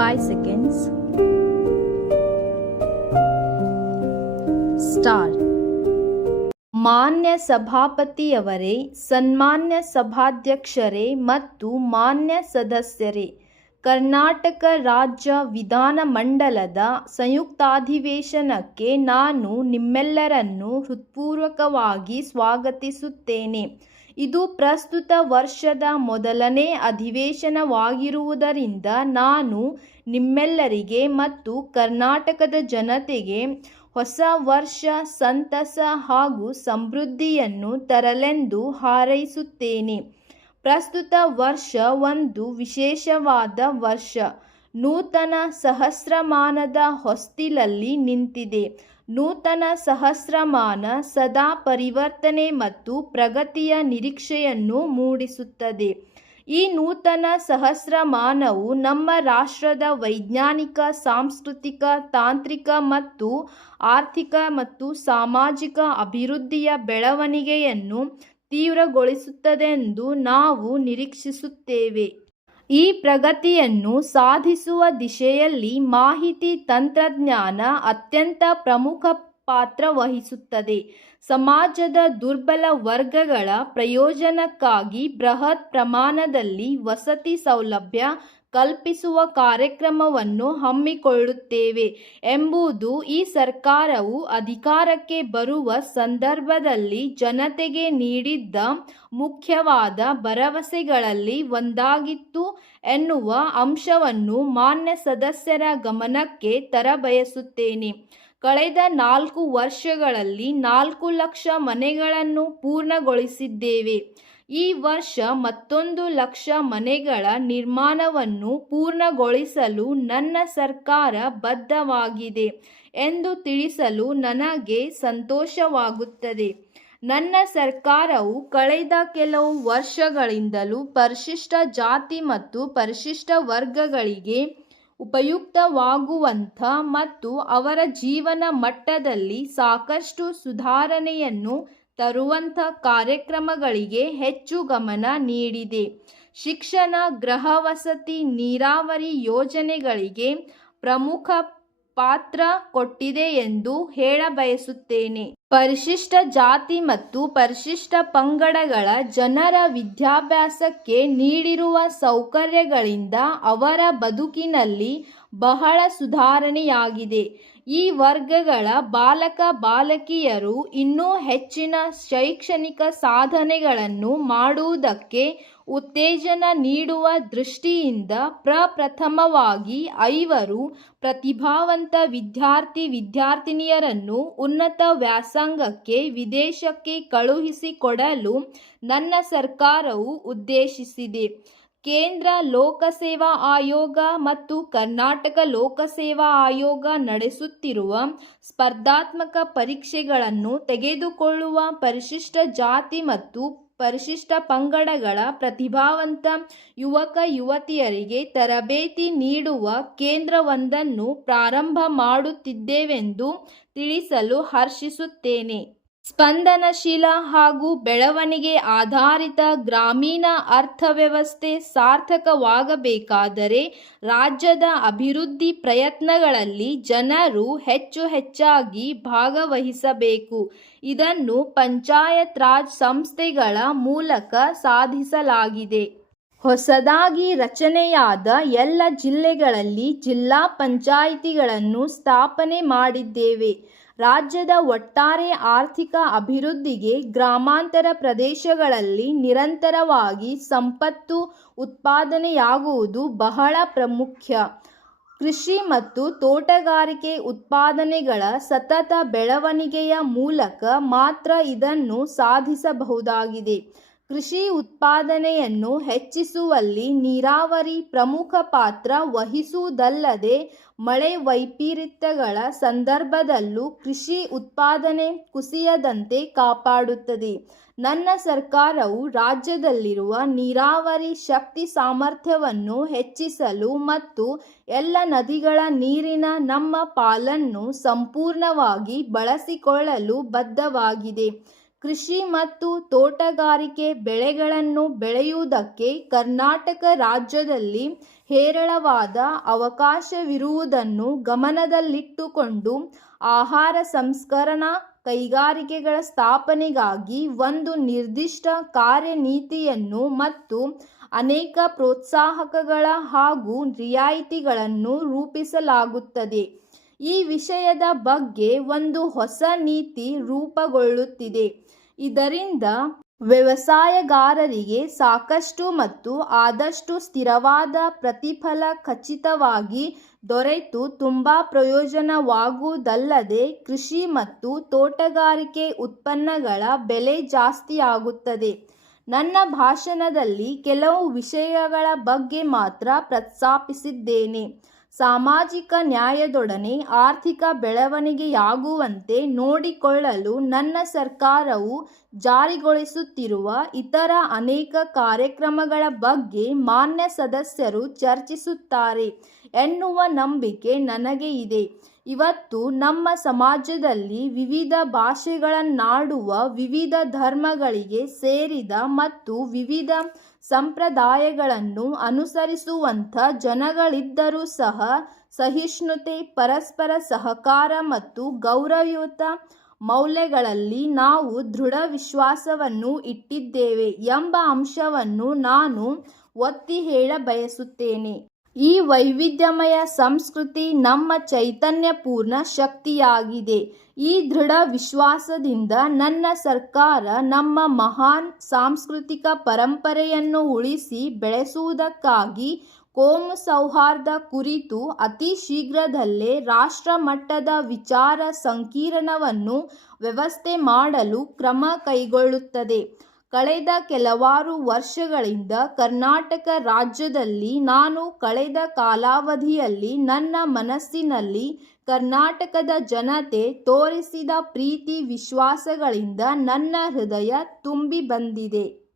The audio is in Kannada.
5 seconds. Start. ಮಾನ್ಯ ಸಭಾಪತಿಯವರೇ, ಸನ್ಮಾನ್ಯ ಸಭಾಧ್ಯಕ್ಷರೇ ಮತ್ತು ಮಾನ್ಯ ಸದಸ್ಯರೇ, ಕರ್ನಾಟಕ ರಾಜ್ಯ ವಿಧಾನಮಂಡಲದ ಸಂಯುಕ್ತಾಧಿವೇಶನಕ್ಕೆ ನಾನು ನಿಮ್ಮೆಲ್ಲರನ್ನು ಹೃತ್ಪೂರ್ವಕವಾಗಿ ಸ್ವಾಗತಿಸುತ್ತೇನೆ. ಇದು ಪ್ರಸ್ತುತ ವರ್ಷದ ಮೊದಲನೇ ಅಧಿವೇಶನವಾಗಿರುವುದರಿಂದ ನಾನು ನಿಮ್ಮೆಲ್ಲರಿಗೆ ಮತ್ತು ಕರ್ನಾಟಕದ ಜನತೆಗೆ ಹೊಸ ವರ್ಷ ಸಂತಸ ಹಾಗೂ ಸಮೃದ್ಧಿಯನ್ನು ತರಲೆಂದು ಹಾರೈಸುತ್ತೇನೆ. ಪ್ರಸ್ತುತ ವರ್ಷ ಒಂದು ವಿಶೇಷವಾದ ವರ್ಷ. ನೂತನ ಸಹಸ್ರಮಾನದ ಹೊಸ್ತಿಲಲ್ಲಿ ನಿಂತಿದೆ. ನೂತನ ಸಹಸ್ರಮಾನ ಸದಾ ಪರಿವರ್ತನೆ ಮತ್ತು ಪ್ರಗತಿಯ ನಿರೀಕ್ಷೆಯನ್ನು ಮೂಡಿಸುತ್ತದೆ. ಈ ನೂತನ ಸಹಸ್ರಮಾನವು ನಮ್ಮ ರಾಷ್ಟ್ರದ ವೈಜ್ಞಾನಿಕ, ಸಾಂಸ್ಕೃತಿಕ, ತಾಂತ್ರಿಕ ಮತ್ತು ಆರ್ಥಿಕ ಮತ್ತು ಸಾಮಾಜಿಕ ಅಭಿವೃದ್ಧಿಯ ಬೆಳವಣಿಗೆಯನ್ನು ತೀವ್ರಗೊಳಿಸುತ್ತದೆಂದು ನಾವು ನಿರೀಕ್ಷಿಸುತ್ತೇವೆ. ಈ ಪ್ರಗತಿಯನ್ನು ಸಾಧಿಸುವ ದಿಶೆಯಲ್ಲಿ ಮಾಹಿತಿ ತಂತ್ರಜ್ಞಾನ ಅತ್ಯಂತ ಪ್ರಮುಖ ಪಾತ್ರ ವಹಿಸುತ್ತದೆ. ಸಮಾಜದ ದುರ್ಬಲ ವರ್ಗಗಳ ಪ್ರಯೋಜನಕ್ಕಾಗಿ ಬೃಹತ್ ಪ್ರಮಾಣದಲ್ಲಿ ವಸತಿ ಸೌಲಭ್ಯ ಕಲ್ಪಿಸುವ ಕಾರ್ಯಕ್ರಮವನ್ನು ಹಮ್ಮಿಕೊಳ್ಳುತ್ತೇವೆ ಎಂಬುದು ಈ ಸರ್ಕಾರವು ಅಧಿಕಾರಕ್ಕೆ ಬರುವ ಸಂದರ್ಭದಲ್ಲಿ ಜನತೆಗೆ ನೀಡಿದ್ದ ಮುಖ್ಯವಾದ ಭರವಸೆಗಳಲ್ಲಿ ಒಂದಾಗಿತ್ತು ಎನ್ನುವ ಅಂಶವನ್ನು ಮಾನ್ಯ ಸದಸ್ಯರ ಗಮನಕ್ಕೆ ತರಬಯಸುತ್ತೇನೆ. ಕಳೆದ 4 ವರ್ಷಗಳಲ್ಲಿ 4 ಲಕ್ಷ ಮನೆಗಳನ್ನು ಪೂರ್ಣಗೊಳಿಸಿದ್ದೇವೆ. ಈ ವರ್ಷ ಮತ್ತೊಂದು 1 ಲಕ್ಷ ಮನೆಗಳ ನಿರ್ಮಾಣವನ್ನು ಪೂರ್ಣಗೊಳಿಸಲು ನನ್ನ ಸರ್ಕಾರ ಬದ್ಧವಾಗಿದೆ ಎಂದು ತಿಳಿಸಲು ನನಗೆ ಸಂತೋಷವಾಗುತ್ತದೆ. ನನ್ನ ಸರ್ಕಾರವು ಕಳೆದ ಕೆಲವು ವರ್ಷಗಳಿಂದಲೂ ಪರಿಶಿಷ್ಟ ಜಾತಿ ಮತ್ತು ಪರಿಶಿಷ್ಟ ವರ್ಗಗಳಿಗೆ ಉಪಯುಕ್ತವಾಗುವಂಥ ಮತ್ತು ಅವರ ಜೀವನ ಮಟ್ಟದಲ್ಲಿ ಸಾಕಷ್ಟು ಸುಧಾರಣೆಯನ್ನು ತರುವಂಥ ಕಾರ್ಯಕ್ರಮಗಳಿಗೆ ಹೆಚ್ಚು ಗಮನ ನೀಡಿದೆ. ಶಿಕ್ಷಣ, ಗೃಹ ವಸತಿ, ನೀರಾವರಿ ಯೋಜನೆಗಳಿಗೆ ಪ್ರಮುಖ ಪಾತ್ರ ಕೊಟ್ಟಿದೆ ಎಂದು ಹೇಳಬಯಸುತ್ತೇನೆ. ಪರಿಶಿಷ್ಟ ಜಾತಿ ಮತ್ತು ಪರಿಶಿಷ್ಟ ಪಂಗಡಗಳ ಜನರ ವಿದ್ಯಾಭ್ಯಾಸಕ್ಕೆ ನೀಡಿರುವ ಸೌಕರ್ಯಗಳಿಂದ ಅವರ ಬದುಕಿನಲ್ಲಿ ಬಹಳ ಸುಧಾರಣೆಯಾಗಿದೆ. ಈ ವರ್ಗಗಳ ಬಾಲಕ ಬಾಲಕಿಯರು ಇನ್ನೂ ಹೆಚ್ಚಿನ ಶೈಕ್ಷಣಿಕ ಸಾಧನೆಗಳನ್ನು ಮಾಡುವುದಕ್ಕೆ ಉತ್ತೇಜನ ನೀಡುವ ದೃಷ್ಟಿಯಿಂದ ಪ್ರಪ್ರಥಮವಾಗಿ 5 ಪ್ರತಿಭಾವಂತ ವಿದ್ಯಾರ್ಥಿನಿಯರನ್ನು ಉನ್ನತ ವ್ಯಾಸಂಗಕ್ಕೆ ವಿದೇಶಕ್ಕೆ ಕಳುಹಿಸಿಕೊಡಲು ನನ್ನ ಸರ್ಕಾರವು ಉದ್ದೇಶಿಸಿದೆ. ಕೇಂದ್ರ ಲೋಕಸೇವಾ ಆಯೋಗ ಮತ್ತು ಕರ್ನಾಟಕ ಲೋಕಸೇವಾ ಆಯೋಗ ನಡೆಸುತ್ತಿರುವ ಸ್ಪರ್ಧಾತ್ಮಕ ಪರೀಕ್ಷೆಗಳನ್ನು ತೆಗೆದುಕೊಳ್ಳುವ ಪರಿಶಿಷ್ಟ ಜಾತಿ ಮತ್ತು ಪರಿಶಿಷ್ಟ ಪಂಗಡಗಳ ಪ್ರತಿಭಾವಂತ ಯುವಕ ಯುವತಿಯರಿಗೆ ತರಬೇತಿ ನೀಡುವ ಕೇಂದ್ರವೊಂದನ್ನು ಪ್ರಾರಂಭ ಮಾಡುತ್ತಿದ್ದೇವೆಂದು ತಿಳಿಸಲು ಹರ್ಷಿಸುತ್ತೇನೆ. ಸ್ಪಂದನಶೀಲ ಹಾಗೂ ಬೆಳವಣಿಗೆ ಆಧಾರಿತ ಗ್ರಾಮೀಣ ಅರ್ಥವ್ಯವಸ್ಥೆ ಸಾರ್ಥಕವಾಗಬೇಕಾದರೆ ರಾಜ್ಯದ ಅಭಿವೃದ್ಧಿ ಪ್ರಯತ್ನಗಳಲ್ಲಿ ಜನರು ಹೆಚ್ಚಾಗಿ ಭಾಗವಹಿಸಬೇಕು. ಇದನ್ನು ಪಂಚಾಯತ್ ರಾಜ್ ಸಂಸ್ಥೆಗಳ ಮೂಲಕ ಸಾಧಿಸಲಾಗಿದೆ. ಹೊಸದಾಗಿ ರಚನೆಯಾದ ಎಲ್ಲ ಜಿಲ್ಲೆಗಳಲ್ಲಿ ಜಿಲ್ಲಾ ಪಂಚಾಯಿತಿಗಳನ್ನು ಸ್ಥಾಪನೆ ಮಾಡಿದ್ದೇವೆ. ರಾಜ್ಯದ ಒಟ್ಟಾರೆ ಆರ್ಥಿಕ ಅಭಿವೃದ್ಧಿಗೆ ಗ್ರಾಮಾಂತರ ಪ್ರದೇಶಗಳಲ್ಲಿ ನಿರಂತರವಾಗಿ ಸಂಪತ್ತು ಉತ್ಪಾದನೆಯಾಗುವುದು ಬಹಳ ಪ್ರಾಮುಖ್ಯ. ಕೃಷಿ ಮತ್ತು ತೋಟಗಾರಿಕೆ ಉತ್ಪಾದನೆಗಳ ಸತತ ಬೆಳವಣಿಗೆಯ ಮೂಲಕ ಮಾತ್ರ ಇದನ್ನು ಸಾಧಿಸಬಹುದಾಗಿದೆ. ಕೃಷಿ ಉತ್ಪಾದನೆಯನ್ನು ಹೆಚ್ಚಿಸುವಲ್ಲಿ ನೀರಾವರಿ ಪ್ರಮುಖ ಪಾತ್ರ ವಹಿಸುವುದಲ್ಲದೆ ಮಳೆ ವೈಪರೀತ್ಯಗಳ ಸಂದರ್ಭದಲ್ಲೂ ಕೃಷಿ ಉತ್ಪಾದನೆ ಕುಸಿಯದಂತೆ ಕಾಪಾಡುತ್ತದೆ. ನನ್ನ ಸರ್ಕಾರವು ರಾಜ್ಯದಲ್ಲಿರುವ ನೀರಾವರಿ ಶಕ್ತಿ ಸಾಮರ್ಥ್ಯವನ್ನು ಹೆಚ್ಚಿಸಲು ಮತ್ತು ಎಲ್ಲ ನದಿಗಳ ನೀರಿನ ನಮ್ಮ ಪಾಲನ್ನು ಸಂಪೂರ್ಣವಾಗಿ ಬಳಸಿಕೊಳ್ಳಲು ಬದ್ಧವಾಗಿದೆ. ಕೃಷಿ ಮತ್ತು ತೋಟಗಾರಿಕೆ ಬೆಳೆಗಳನ್ನು ಬೆಳೆಯುವುದಕ್ಕೆ ಕರ್ನಾಟಕ ರಾಜ್ಯದಲ್ಲಿ ಹೇರಳವಾದ ಅವಕಾಶವಿರುವುದನ್ನು ಗಮನದಲ್ಲಿಟ್ಟುಕೊಂಡು ಆಹಾರ ಸಂಸ್ಕರಣಾ ಕೈಗಾರಿಕೆಗಳ ಸ್ಥಾಪನೆಗಾಗಿ ಒಂದು ನಿರ್ದಿಷ್ಟ ಕಾರ್ಯನೀತಿಯನ್ನು ಮತ್ತು ಅನೇಕ ಪ್ರೋತ್ಸಾಹಕಗಳ ಹಾಗೂ ರಿಯಾಯಿತಿಗಳನ್ನು ರೂಪಿಸಲಾಗುತ್ತದೆ. ಈ ವಿಷಯದ ಬಗ್ಗೆ ಒಂದು ಹೊಸ ನೀತಿ ರೂಪುಗೊಳ್ಳುತ್ತಿದೆ. ಇದರಿಂದ ವ್ಯವಸಾಯಗಾರರಿಗೆ ಸಾಕಷ್ಟು ಮತ್ತು ಆದಷ್ಟು ಸ್ಥಿರವಾದ ಪ್ರತಿಫಲ ಖಚಿತವಾಗಿ ದೊರೆತು ತುಂಬಾ ಪ್ರಯೋಜನವಾಗುವುದಲ್ಲದೆ ಕೃಷಿ ಮತ್ತು ತೋಟಗಾರಿಕೆ ಉತ್ಪನ್ನಗಳ ಬೆಲೆ ಜಾಸ್ತಿಯಾಗುತ್ತದೆ. ನನ್ನ ಭಾಷಣದಲ್ಲಿ ಕೆಲವು ವಿಷಯಗಳ ಬಗ್ಗೆ ಮಾತ್ರ ಪ್ರಸ್ತಾಪಿಸಿದ್ದೇನೆ. ಸಾಮಾಜಿಕ ನ್ಯಾಯದೊಡನೆ ಆರ್ಥಿಕ ಬೆಳವಣಿಗೆಯಾಗುವಂತೆ ನೋಡಿಕೊಳ್ಳಲು ನನ್ನ ಸರ್ಕಾರವು ಜಾರಿಗೊಳಿಸುತ್ತಿರುವ ಇತರ ಅನೇಕ ಕಾರ್ಯಕ್ರಮಗಳ ಬಗ್ಗೆ ಮಾನ್ಯ ಸದಸ್ಯರು ಚರ್ಚಿಸುತ್ತಾರೆ ಎನ್ನುವ ನಂಬಿಕೆ ನನಗೆ ಇದೆ. ಇವತ್ತು ನಮ್ಮ ಸಮಾಜದಲ್ಲಿ ವಿವಿಧ ಭಾಷೆಗಳನ್ನಾಡುವ, ವಿವಿಧ ಧರ್ಮಗಳಿಗೆ ಸೇರಿದ ಮತ್ತು ವಿವಿಧ ಸಂಪ್ರದಾಯಗಳನ್ನು ಅನುಸರಿಸುವಂಥ ಜನಗಳಿದ್ದರೂ ಸಹ ಸಹಿಷ್ಣುತೆ, ಪರಸ್ಪರ ಸಹಕಾರ ಮತ್ತು ಗೌರವಯುತ ಮೌಲ್ಯಗಳಲ್ಲಿ ನಾವು ದೃಢ ವಿಶ್ವಾಸವನ್ನು ಇಟ್ಟಿದ್ದೇವೆ ಎಂಬ ಅಂಶವನ್ನು ನಾನು ಒತ್ತಿ ಹೇಳಬಯಸುತ್ತೇನೆ. ಈ ವೈವಿಧ್ಯಮಯ ಸಂಸ್ಕೃತಿ ನಮ್ಮ ಚೈತನ್ಯಪೂರ್ಣ ಶಕ್ತಿಯಾಗಿದೆ. ಈ ದೃಢ ವಿಶ್ವಾಸದಿಂದ ನನ್ನ ಸರ್ಕಾರ ನಮ್ಮ ಮಹಾನ್ ಸಾಂಸ್ಕೃತಿಕ ಪರಂಪರೆಯನ್ನು ಉಳಿಸಿ ಬೆಳೆಸುವುದಕ್ಕಾಗಿ ಕೋಮು ಸೌಹಾರ್ದ ಕುರಿತು ಅತಿ ಶೀಘ್ರದಲ್ಲೇ ರಾಷ್ಟ್ರ ಮಟ್ಟದ ವಿಚಾರ ಸಂಕಿರಣವನ್ನು ವ್ಯವಸ್ಥೆ ಮಾಡಲು ಕ್ರಮ ಕೈಗೊಳ್ಳುತ್ತದೆ. ಕಳೆದ ಕೆಲವಾರು ವರ್ಷಗಳಿಂದ ಕರ್ನಾಟಕ ರಾಜ್ಯದಲ್ಲಿ ನಾನು ಕಳೆದ ಕಾಲಾವಧಿಯಲ್ಲಿ ನನ್ನ ಮನಸ್ಸಿನಲ್ಲಿ ಕರ್ನಾಟಕದ ಜನತೆ ತೋರಿಸಿದ ಪ್ರೀತಿ ವಿಶ್ವಾಸಗಳಿಂದ ನನ್ನ ಹೃದಯ ತುಂಬಿ ಬಂದಿದೆ.